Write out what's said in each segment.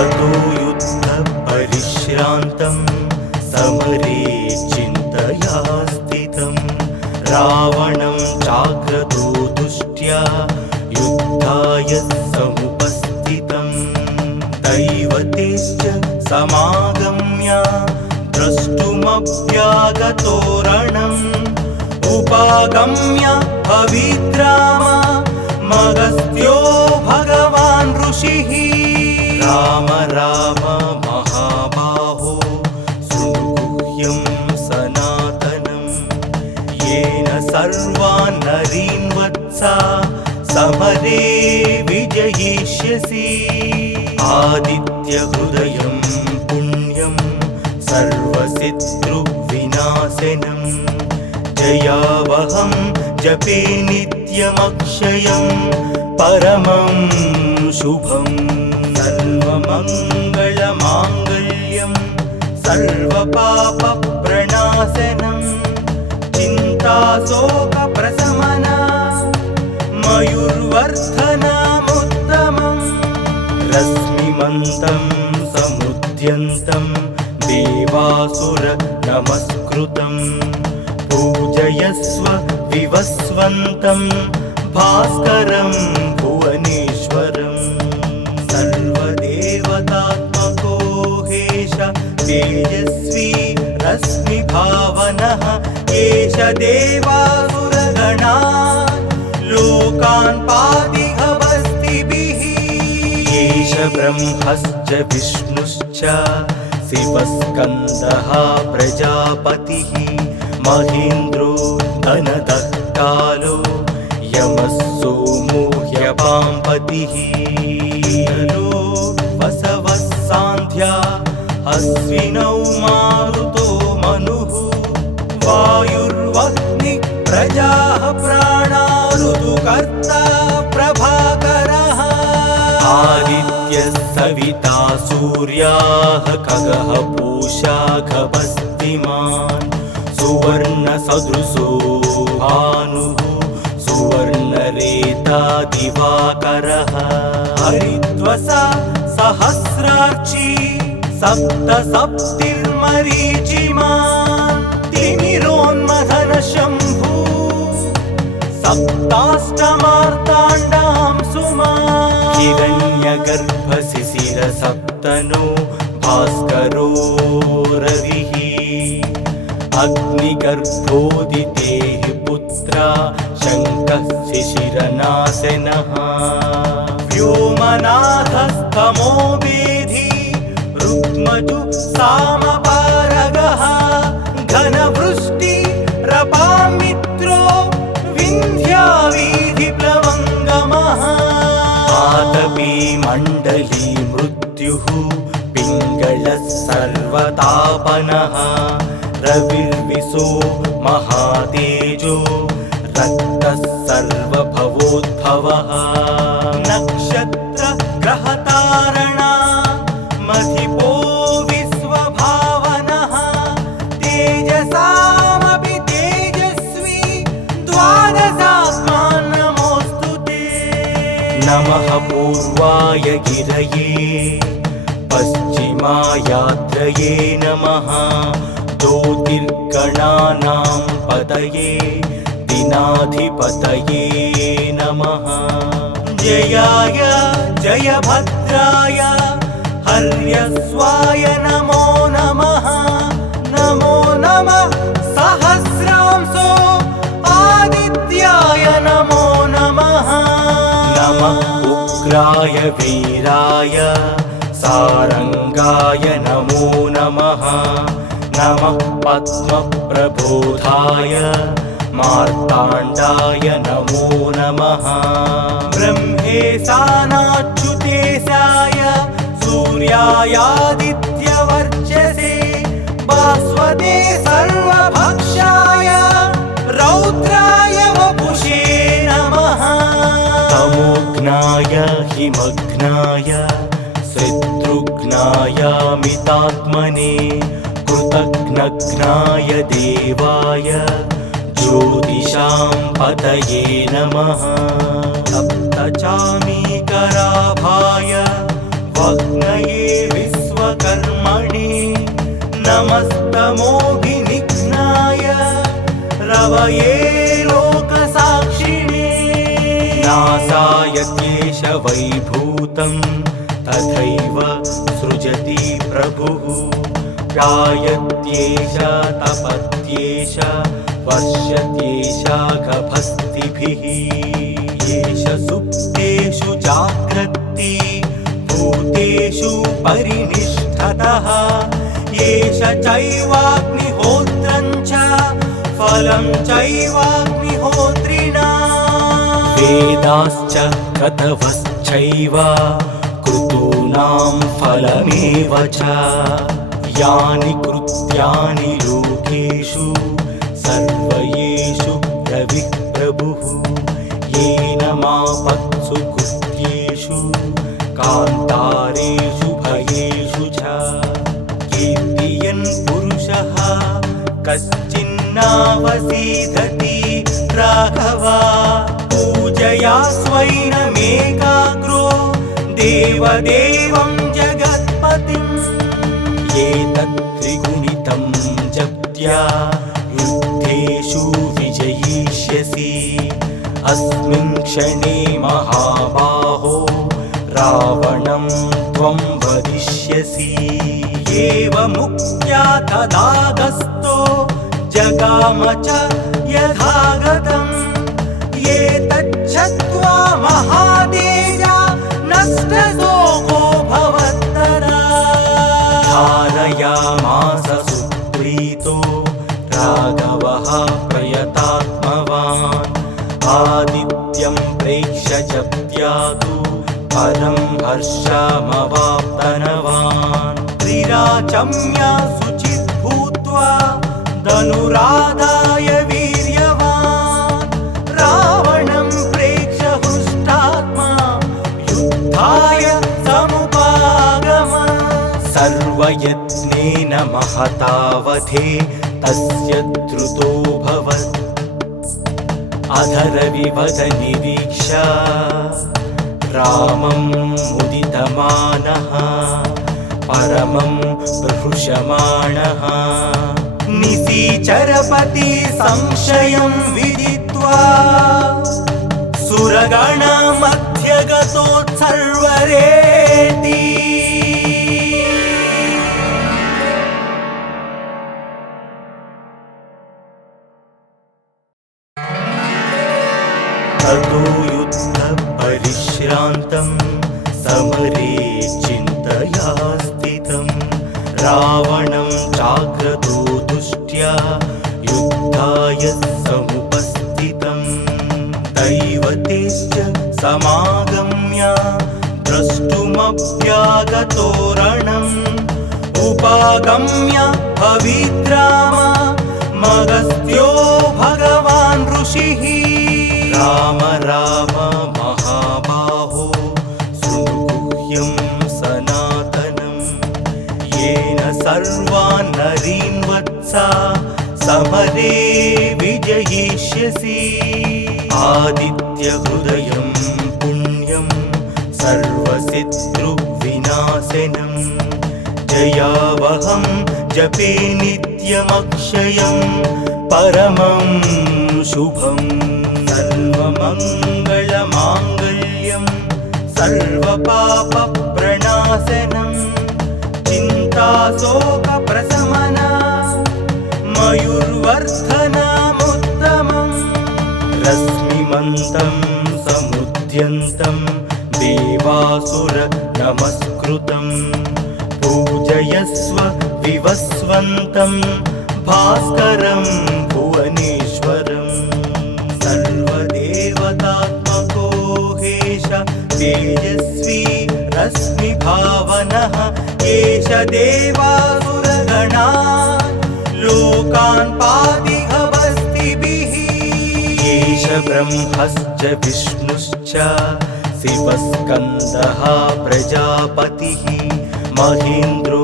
ततो युद्धपरिश्रान्तं समरे चिन्तया स्थितं रावणं चाग्रतो दुष्ट्या युद्धाय समुपस्थितं दैवतेश्च समागम्य द्रष्टुमभ्यागतो रणम् उपागम्य पवित्राम मगस्त्यो भगवान् ऋषिः राम राम महाबाहो सुगुह्यं सनातनं येन सर्वान् नरीन् वत्सा समरे विजयिष्यसि आदित्यहृदयं पुण्यं सर्वशत्रुविनाशनं जयावहं जपे नित्यमक्षयं परमं शुभं सर्वमङ्गलमाङ्गल्यं सर्वपापप्रणाशनं चिन्ताशोकप्रशमना मयूर्वर्धनमुत्तमम् रश्मिमन्तं समुद्यन्तं देवासुर नमस्कृतं पूजयस्व विवस्वन्तं भास्करं भुवनेश्वरं सर्वदेवतात्मको हेश तेजस्वी रश्मिभावनः एष देवासुरगणा लोकान् पातिहवस्तिभिः एष ब्रह्मश्च विष्णुश्च शिवस्कन्दः प्रजापतिः महेन्द्रो धनदः कालो यमः सोमो ह्यपाम्पतिः वसवः सान्ध्या अश्विनौ मारुतो मनुः वायुर्वह्निः प्रजाः प्राणा ऋतुकर्ता प्रभाकरः आदित्यः सविता सूर्याः खगः पूषा खगस्तिमान् सुवर्णसदृशो भानुः सुवर्णरेता दिवाकरः हरिद्वसा सहस्रार्ची सप्तसप्तिर्मरीचिमान् तिमिरोन्मथनशम्भु सप्ताष्टमार्ताण्डां सुमान् हिरण्यगर्भशिशिरसप्तनो भास्करो रविः अग्निगर्भोदितेः पुत्रा शङ्कः शिशिरनाशनः व्योमनाथस्तमो वेधी रुक्मजु सामपारगः घनवृष्टिरपामित्रो विन्ध्यावीधिप्लवङ्गमः आतपी मण्डली मृत्युः पिङ्गलः सर्वतापनः रविर्विशो महातेजो रक्तः सर्वभवोद्भवः नक्षत्र ग्रहतारणा मधिपो विश्वभावनः तेजसामपि तेजस्वी द्वादशात्मान् नमोऽस्तु ते नमः पूर्वाय गिरये पश्चिमायात्रये नमः ज्योतिर्गणानां पतये दिनाधिपतये नमः जयाय जयभद्राय हर्यस्वाय नमो नमः नमो नमः सहस्रांशो आदित्याय नमो नमः नमः उग्राय वीराय सारंगाय नमो नमः नमः पद्मप्रबोधाय मार्ताण्डाय नमो नमः ब्रह्मेशानाच्युतेशाय सूर्यायादित्यवर्चसे भास्वते सर्वभक्षाय रौद्राय वपुषे नमः तमोघ्नाय हिमघ्नाय शत्रुघ्नायामितात्मने कृतघ्नघ्नाय देवाय ज्योतिषां पतये नमः सप्तचामीकराभाय वह्नये तमोभिनिघ्नाय रवये लोकसाक्षिणे नासायत्येष वैभूतं तथैव सृजति प्रभुः जायत्येष तपत्येष वर्षत्येष गभस्तिभिः एष सुप्तेषु जाग्रत्ति भूतेषु परिनिष्ठतः एष चैवाग्निहोत्रं च फलं चैवाग्निहोत्रिणा वेदाश्च क्रतवश्चैव क्रतूनां फलमेव च यानि कृत्यानि लोकेषु सर्वयेषु रविः प्रभुः येन मापत्सु कृत्येषु कान्तारेषु भयेषु च कीर्तियन् पुरुषः कश्चिन्नावसीदति राघवा पूजया स्वैनमेकाग्रो देवदेवं जगत्पतिम् एतत् त्रिगुणितं जप्त्या युद्धेषु विजयिष्यसि अस्मिन् क्षणे महाबाहो रावणं त्वं वदिष्यसि एवमुक्त्या तदागस्तो जगाम च यथागतम् एतच्छ्रुत्वा महातेजा नष्टशोको भवत्तदा धारयामास सुप्रीतो राघवः प्रयतात्मवान् आदित्यं प्रेक्ष्य जप्त्यादु परं हर्षमवाप्तनवान् त्रिराचम्य शुचित् भूत्वा धनुरादाय वीर्यवान् रावणं प्रेक्ष्य हृष्टात्मा युद्धाय समुपागम सर्वयत्नेन महतावधे तस्य द्रुतोऽभवत् अधरविवदनिरीक्ष्य रामं मुदितमानः परमं प्रहृषमाणः निशिचरपति संशयं विदित्वा सुरगणमध्यगतोत्सर्वरेति ततो युद्धपरिश्रान्तं समरे चिन्तया स्थितं रावणं जाग्रतो दृष्ट्या युद्धाय समुपस्थितं दैवतेश्च समागम्य द्रष्टुमभ्यागतो रणम् उपागम्य भविद्राम मगस्त्यो भगवान् ऋषिः राम राम महाबाहो शृणुगुह्यं सनातनं येन सर्वान् नरीन् वत्सा समरे विजयिष्यसि आदित्यहृदयं पुण्यं सर्वशत्रुविनाशनं जयावहं जपे नित्यमक्षयं परमं शुभम् सर्वमङ्गलमाङ्गल्यं सर्वपापप्रणाशनं चिन्ताशोकप्रशमना मयूर्वर्धनमुत्तमम् रश्मिमन्तं समुद्यन्तं देवासुर नमस्कृतं पूजयस्व विवस्वन्तं भास्करं भुवनेश्वरम् सर्वदेवतात्मको हेश तेजस्वी रश्मिभावनः एष देवासुरगणा लोकान् पातिहवस्तिभिः एष ब्रह्मश्च विष्णुश्च शिवस्कन्दः प्रजापतिः महेन्द्रो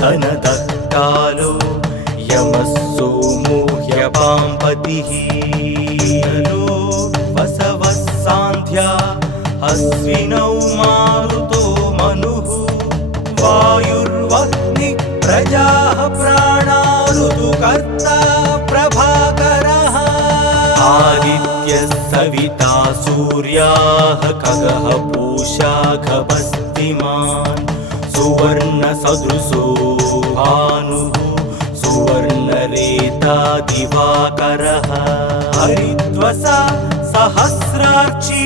धनदः कालो यमः सोमो ह्यपाम्पतिः वसवः सान्ध्या अश्विनौ मारुतो मनुः वायुर्वह्निः प्रजाः प्राणाः ऋतुकर्ता प्रभाकरः आदित्यः सविता सूर्याः खगः पूषा खगस्तिमान् सुवर्णसदृशो भानुः सुवर्णरेता दिवाकरः हरिद्वसा सहस्रार्ची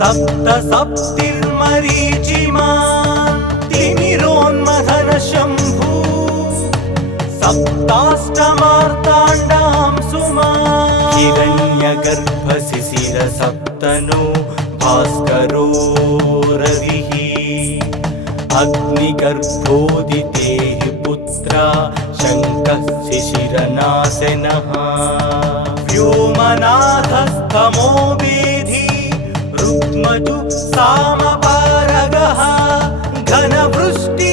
सप्तसप्तिर्मरीचिमान् तिमिरोन्मथन शम्भु सप्ताष्टमार्ताण्डां सुमान् हिरण्यगर्भशिशिर सप्तनो भास्करो रविः अग्निगर्भोदितेः पुत्रा शङ्कः शिशिरनाशनः व्योमनाथस्तमो वेधी रुक्मजु सामपारगः घनवृष्टि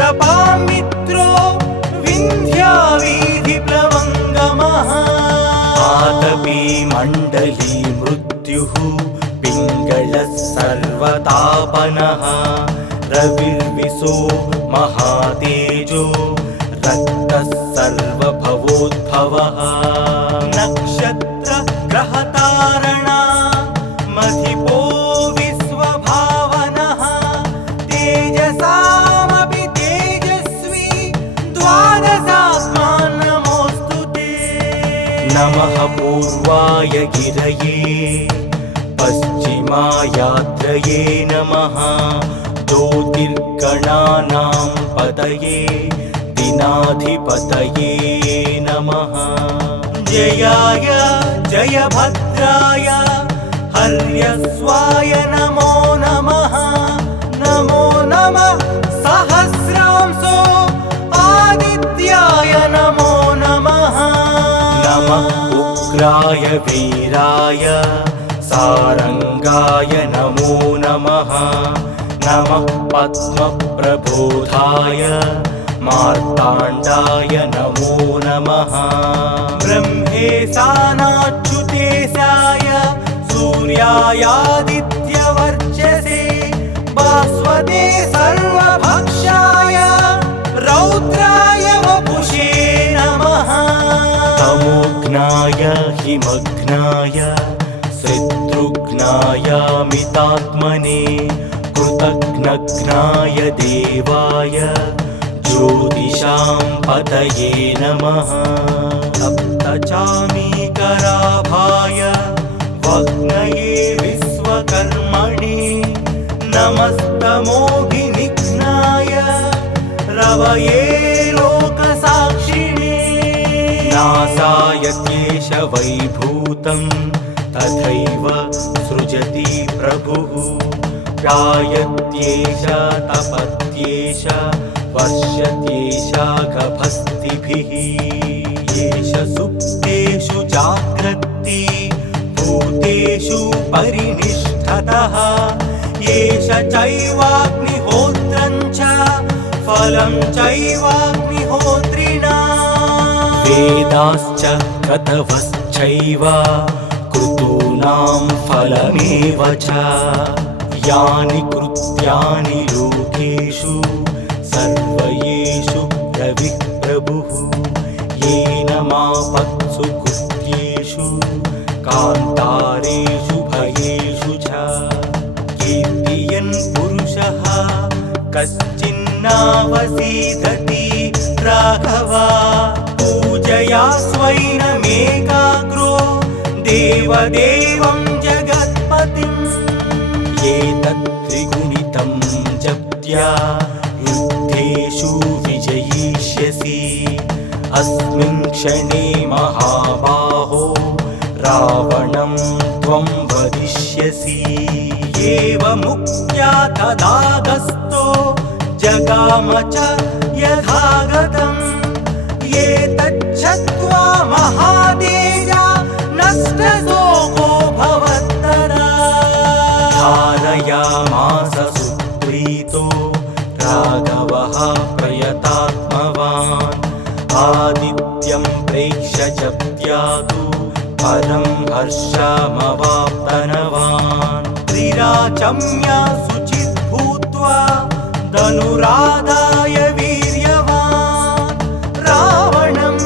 रपामित्रो विन्ध्यावीधिप्लवङ्गमः आतपी मण्डली मृत्युः पिङ्गलः सर्वतापनः रविर्विशो महातेजो रक्तः सर्वभवोद्भवः नक्षत्र ग्रहतारणा मधिपो विश्वभावनः तेजसामपि तेजस्वी द्वादशात्मान् नमोऽस्तु ते नमः पूर्वाय गिरये पश्चिमायात्रये नमः ज्योतिर्गणानां पतये दिनाधिपतये नमः जयाय जयभद्राय हर्यस्वाय नमो नमः नमो नमः सहस्रांशो आदित्याय नमो नमः नमः उग्राय वीराय सारंगाय नमो नमः नमः पद्मप्रबोधाय मार्ताण्डाय नमो नमः ब्रह्मेशानाच्युतेशाय सूर्यायादित्यवर्चसे भास्वते सर्वभक्षाय रौद्राय वपुषे नमः तमोघ्नाय हिमघ्नाय शत्रुघ्नाय मितात्मने कृतघ्नघ्नाय देवाय ज्योतिषां पतये नमः सप्तचामीकराभाय वह्नये विश्वकर्मणे नमस्तमोभिनिघ्नाय रवये लोकसाक्षिणे नासाय क्लेश वैभूतं तथैव सृजति प्रभुः गायत्येष तपत्येष वर्षत्येष गभस्तिभिः येष सुप्तेषु जाग्रत्ति भूतेषु परिनिष्ठतः येष चैवाग्निहोत्रं च फलं चैवाग्निहोत्रिणा वेदाश्च क्रतवश्चैव क्रतूनां फलमेव च यानि कृत्यानि लोकेषु सर्वयेषु रविः प्रभुः येन मापत्सु कृत्येषु कान्तारेषु भयेषु च कीर्तियन् पुरुषः कश्चिन्नावसीदति राघव पूजया स्वैनमेकाग्रो देवदेवं जगत्पतिम् एतत् त्रिगुणितं जप्त्या युद्धेषु विजयिष्यसि अस्मिन् क्षणे महाबाहो रावणं त्वं वदिष्यसि एवमुक्त्या तदागस्तो जगाम च यथागतम् एतच्छ्रुत्वा महातेजा नष्टशोको भवत्तदा धारयामास सुप्रीतो राघवः प्रयतात्मवान् आदित्यं प्रेक्ष्य जप्त्यातु परं हर्षमवाप्तनवान् त्रिराचम्य शुचित् भूत्वा धनुराधाय वीर्यवान् रावणं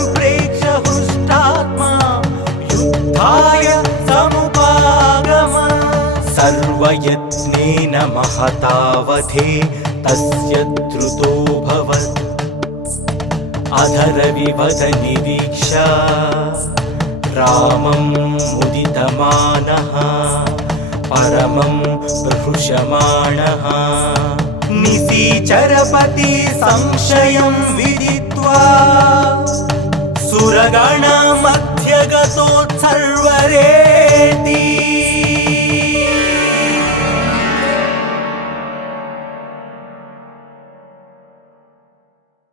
सर्वयत्नेन महतावधे तस्य द्रुतोऽभवत् अधरविवदनिरीक्षा रामं मुदितमानः परमं बृहुषमाणः निशिचरपति संशयं विदित्वा सुरगणमध्यगतोत्सर्वरेति